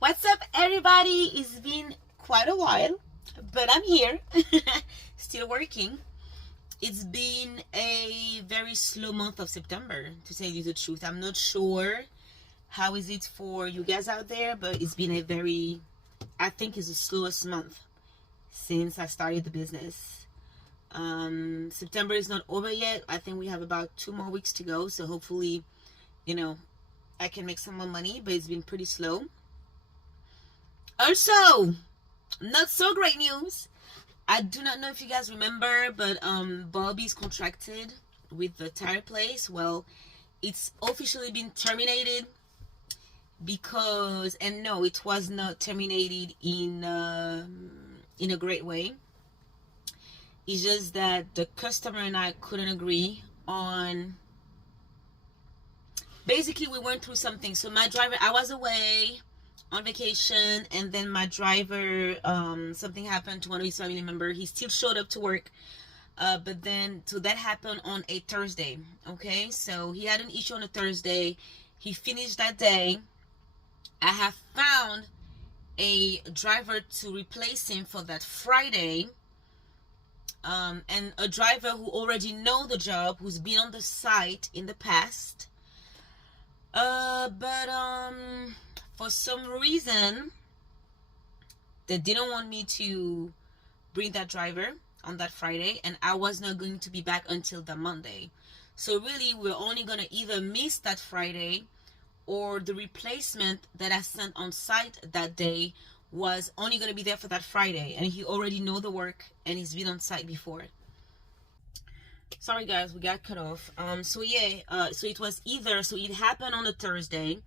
What's up, everybody? It's been quite a while, but I'm here, still working. It's been a very slow month of September, to tell you the truth. I'm not sure how is it for you guys out there, but it's been I think it's the slowest month since I started the business. September is not over yet. I think we have about 2 more weeks to go, so hopefully, I can make some more money, but it's been pretty slow. Also, not so great news. I do not know if you guys remember, but Bobby's contracted with the tire place. Well, it's officially been terminated because, and no, it was not terminated in a great way. It's just that the customer and I couldn't agree on. Basically, we went through something. So my driver, I was away on vacation, and then my driver, something happened to one of his family members. He still showed up to work, but then so that happened on a Thursday. Okay, so he had an issue on a Thursday. He finished that day. I have found a driver to replace him for that Friday, and a driver who already know the job, who's been on the site in the past, but for some reason, they didn't want me to bring that driver on that Friday, and I was not going to be back until the Monday. So really, we're only going to either miss that Friday, or the replacement that I sent on site that day was only going to be there for that Friday, and he already know the work, and he's been on site before. Sorry guys, we got cut off. So it happened on a Thursday.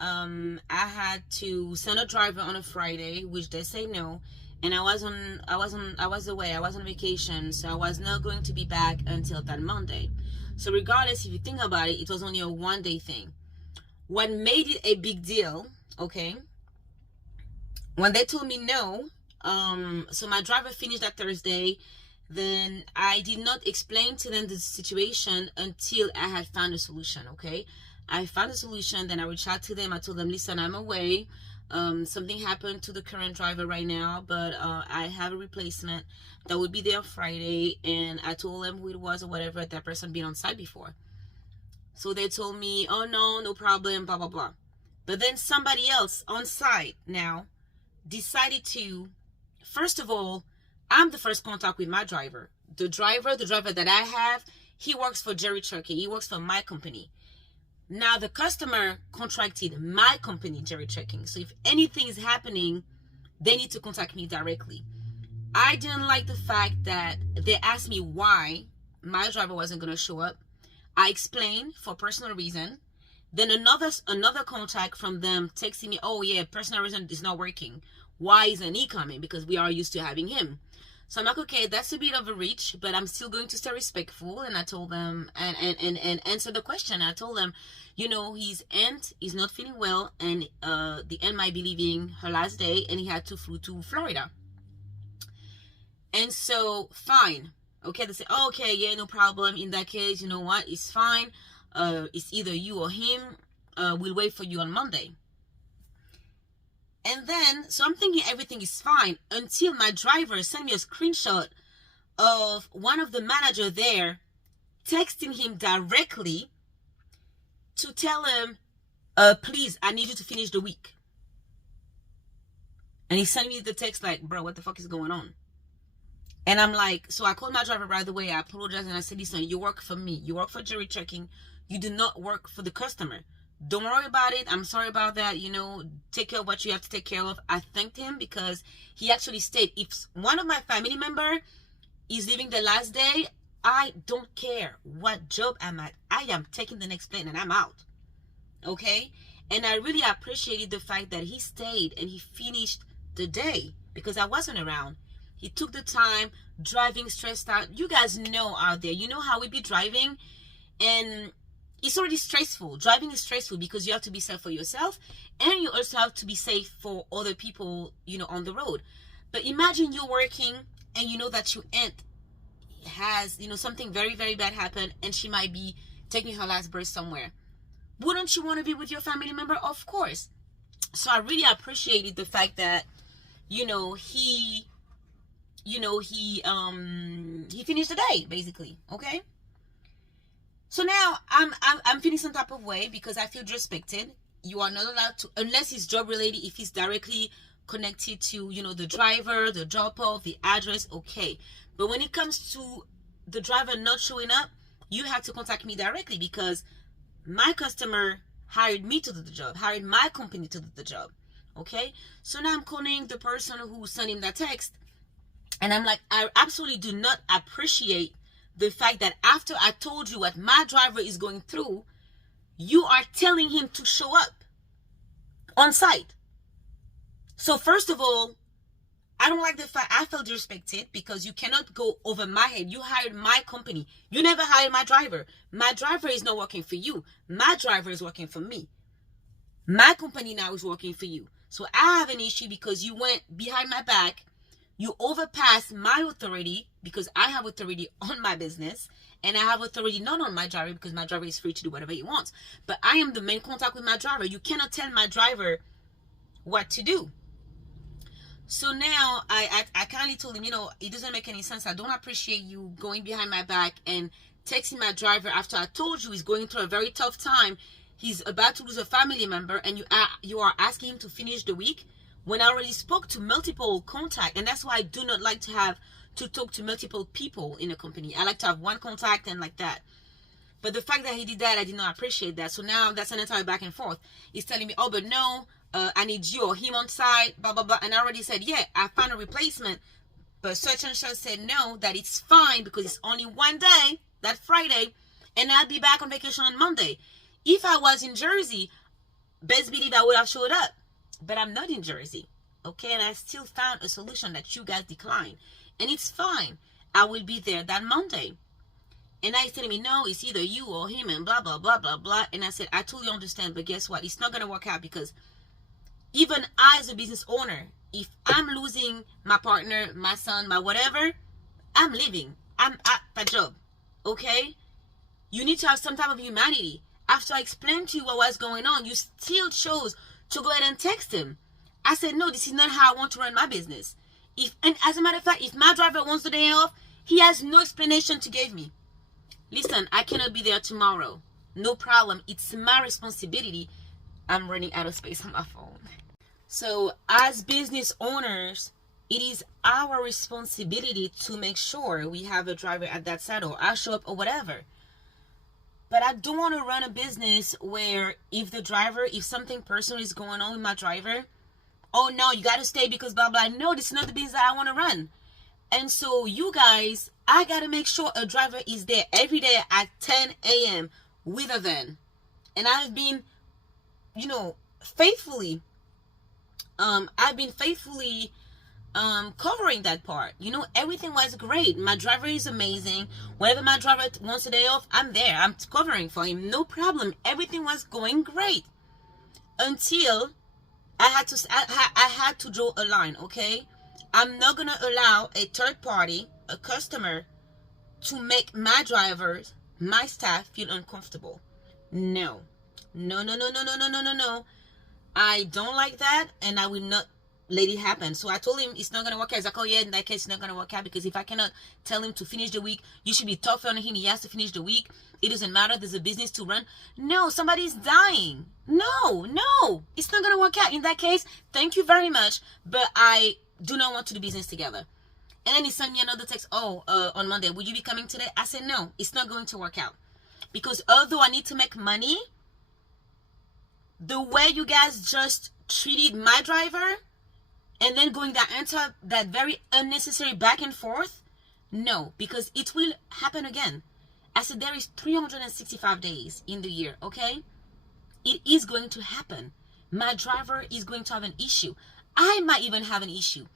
I had to send a driver on a Friday, which they say no, and I was away, I was on vacation, so I was not going to be back until that Monday. So regardless, if you think about it, it was only a 1-day thing. What made it a big deal, okay, when they told me no, so my driver finished that Thursday, then I did not explain to them the situation until I had found a solution, okay? I found a solution, then I reached out to them. I told them, listen, I'm away. Something happened to the current driver right now, but I have a replacement that would be there Friday. And I told them who it was or whatever, that person been on site before. So they told me, oh, no problem, blah, blah, blah. But then somebody else on site now decided to, first of all, I'm the first contact with my driver. The driver that I have, he works for Jerry Trucking. He works for my company. Now the customer contracted my company, Jerry Trucking. So if anything is happening, they need to contact me directly. I didn't like the fact that they asked me why my driver wasn't going to show up. I explained for personal reason. Then another contact from them texting me, oh yeah, personal reason is not working. Why isn't he coming? Because we are used to having him. So I'm like, okay, that's a bit of a reach, but I'm still going to stay respectful. And I told them and answer the question. I told them, his aunt is not feeling well, and the aunt might be leaving her last day, and he had to fly to Florida. And so, fine. Okay, they say, oh, okay, yeah, no problem. In that case, you know what? It's fine. It's either you or him. We'll wait for you on Monday. And then, so I'm thinking everything is fine until my driver sent me a screenshot of one of the manager there texting him directly to tell him, please, I need you to finish the week. And he sent me the text like, bro, what the fuck is going on? And I'm like, so I called my driver right away. I apologized and I said, listen, you work for me. You work for Jerry Trucking. You do not work for the customer. Don't worry about it. I'm sorry about that. Take care of what you have to take care of. I thanked him because he actually stayed. If one of my family member is leaving the last day, I don't care what job I'm at. I am taking the next plane and I'm out. Okay? And I really appreciated the fact that he stayed and he finished the day because I wasn't around. He took the time, driving stressed out. You guys know out there, you know how we be driving, and it's already stressful. Driving is stressful because you have to be safe for yourself, and you also have to be safe for other people, on the road. But imagine you're working and you know that your aunt has, something very, very bad happen, and she might be taking her last breath somewhere. Wouldn't you want to be with your family member? Of course. So I really appreciated the fact that, he he finished the day basically. Okay. So now I'm feeling some type of way because I feel disrespected. You are not allowed to, unless it's job related, if it's directly connected to, the driver, the drop off, the address, okay. But when it comes to the driver not showing up, you have to contact me directly because my customer hired me to do the job, hired my company to do the job. Okay. So now I'm calling the person who sent him that text, and I'm like, I absolutely do not appreciate the fact that after I told you what my driver is going through, you are telling him to show up on site. So first of all, I don't like the fact I felt disrespected because you cannot go over my head. You hired my company. You never hired my driver. My driver is not working for you. My driver is working for me. My company now is working for you. So I have an issue because you went behind my back. You overpass my authority because I have authority on my business, and I have authority not on my driver because my driver is free to do whatever he wants. But I am the main contact with my driver. You cannot tell my driver what to do. So now I kindly told him, it doesn't make any sense. I don't appreciate you going behind my back and texting my driver after I told you he's going through a very tough time. He's about to lose a family member, and you are asking him to finish the week when I already spoke to multiple contacts. And that's why I do not like to talk to multiple people in a company. I like to have one contact and like that. But the fact that he did that, I did not appreciate that. So now that's an entire back and forth. He's telling me, oh, but no, I need you or him on site, blah, blah, blah. And I already said, yeah, I found a replacement. But such and such said no, that it's fine because it's only one day, that Friday, and I'll be back on vacation on Monday. If I was in Jersey, best believe I would have showed up. But I'm not in Jersey, okay? And I still found a solution that you guys declined. And it's fine. I will be there that Monday. And now he's telling me, no, it's either you or him and blah, blah, blah, blah, blah. And I said, I totally understand, but guess what? It's not going to work out because even I, as a business owner, if I'm losing my partner, my son, my whatever, I'm leaving. I'm at that job, okay? You need to have some type of humanity. After I explained to you what was going on, you still chose to go ahead and text him. I said, no, this is not how I want to run my business. And as a matter of fact, if my driver wants the day off, he has no explanation to give me. Listen, I cannot be there tomorrow. No problem. It's my responsibility. I'm running out of space on my phone. So as business owners, it is our responsibility to make sure we have a driver at that site, or I show up or whatever. But I don't want to run a business where if something personal is going on with my driver, oh no, you got to stay because blah, blah. No, this is not the business that I want to run. And so you guys, I got to make sure a driver is there every day at 10 a.m. with a van. And I've been, faithfully covering that part. Everything was great. My driver is amazing. Whenever my driver wants a day off, I'm there. I'm covering for him. No problem. Everything was going great until I had to draw a line. Okay, I'm not gonna allow a third party, a customer, to make my drivers, my staff feel uncomfortable. No. I don't like that, and I will not let it happen. So I told him it's not going to work out. He's like, oh yeah, in that case, it's not going to work out because if I cannot tell him to finish the week, you should be tougher on him. He has to finish the week. It doesn't matter. There's a business to run. No, somebody's dying. No, it's not going to work out. In that case, thank you very much, but I do not want to do business together. And then he sent me another text, on Monday, will you be coming today? I said, no, it's not going to work out. Because although I need to make money, the way you guys just treated my driver, and then going that very unnecessary back and forth, no, because it will happen again. I said there is 365 days in the year, okay? It is going to happen. My driver is going to have an issue. I might even have an issue.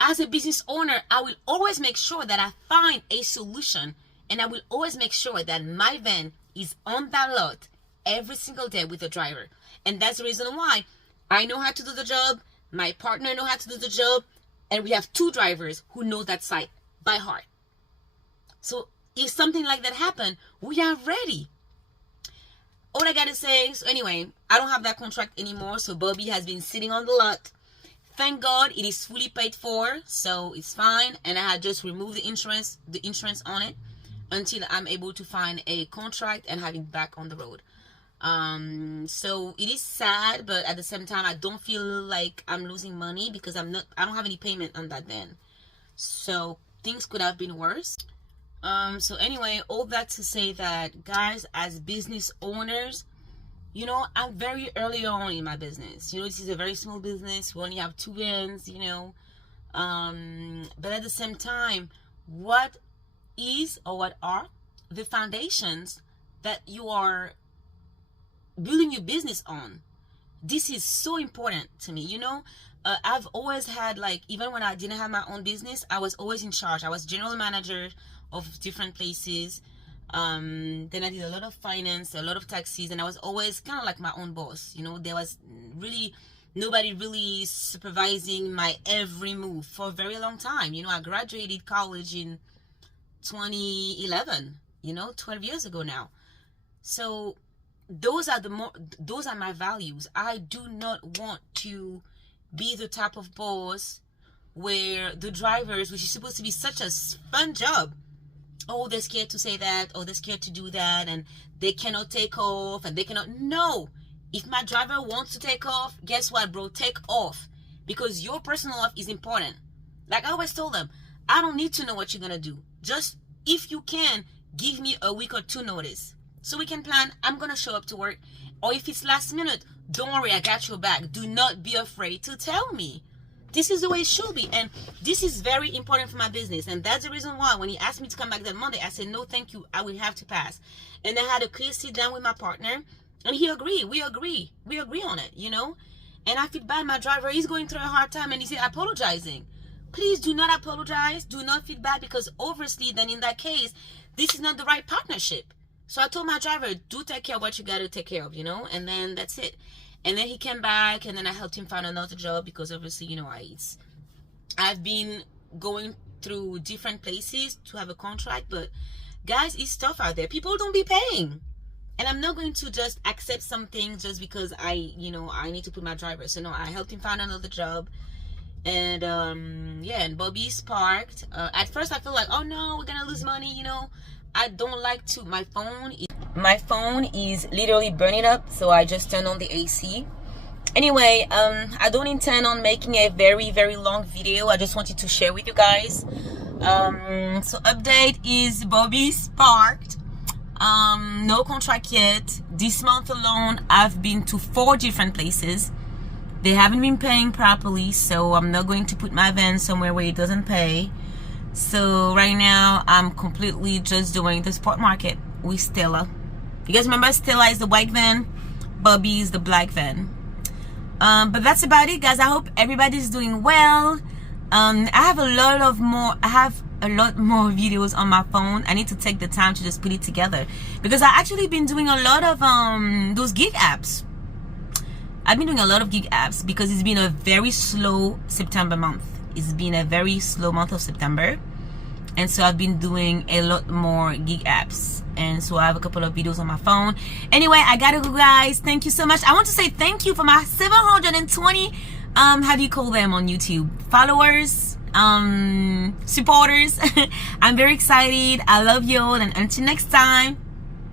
As a business owner, I will always make sure that I find a solution, and I will always make sure that my van is on that lot every single day with the driver. And that's the reason why I know how to do the job. My partner knows how to do the job, and we have two drivers who know that site by heart. So if something like that happens, we are ready. all I gotta say, so anyway, I don't have that contract anymore, so Bobby has been sitting on the lot. Thank God it is fully paid for, so it's fine. And I had just removed the insurance on it until I'm able to find a contract and have it back on the road. So it is sad, but at the same time, I don't feel like I'm losing money because I don't have any payment on that van. So things could have been worse. So anyway, all that to say that, guys, as business owners, you know, I'm very early on in my business. You know, this is a very small business. We only have 2 vans, you know. But at the same time, what is or what are the foundations that you are building your business on? This is so important to me, you know. I've always had, like, even when I didn't have my own business, I was always in charge. I was general manager of different places. Then I did a lot of finance, a lot of taxes, and I was always kind of like my own boss. You know, there was really nobody really supervising my every move for a very long time. You know, I graduated college in 2011, you know, 12 years ago now. So those are my values. I do not want to be the type of boss where the drivers, which is supposed to be such a fun job, oh, they're scared to say that, or they're scared to do that, and they cannot take off, and they cannot. No, if my driver wants to take off, guess what, bro? Take off, because your personal life is important. Like I always told them, I don't need to know what you're gonna do. Just, if you can, give me a week or 2 notice so we can plan. I'm gonna show up to work, or if it's last minute, don't worry, I got your back. Do not be afraid to tell me. This is the way it should be, and this is very important for my business. And that's the reason why when he asked me to come back that Monday, I said, no, thank you, I will have to pass. And I had a clear sit down with my partner, and he agreed. We agree on it, you know. And I feel bad, my driver, he's going through a hard time, and he said, apologizing. Please do not apologize, do not feel bad, because obviously then in that case, this is not the right partnership. So I told my driver, do take care of what you got to take care of, you know, and then that's it. And then he came back, and then I helped him find another job, because obviously, you know, I've been going through different places to have a contract, but guys, it's tough out there. People don't be paying, and I'm not going to just accept something just because I need to put my driver. So no, I helped him find another job, and yeah, and Bobby's parked. At first, I feel like, oh no, we're gonna lose money, you know. I don't like to. My phone is literally burning up, so I just turned on the AC. Anyway, I don't intend on making a very, very long video. I just wanted to share with you guys. So update is Bobby's parked. No contract yet. This month alone, I've been to 4 different places. They haven't been paying properly, so I'm not going to put my van somewhere where it doesn't pay. So right now, I'm completely just doing the spot market with Stella. You guys remember Stella is the white van, Bobby is the black van. But that's about it, guys. I hope everybody's doing well. I have a lot more videos on my phone. I need to take the time to just put it together, because I actually been doing a lot of those gig apps. I've been doing a lot of gig apps because it's been a very slow September month. It's been a very slow month of September, and so I've been doing a lot more gig apps, and so I have a couple of videos on my phone. Anyway, I gotta go, guys. Thank you so much. I want to say thank you for my 720 how do you call them on YouTube, followers, supporters. I'm very excited. I love you all, and until next time,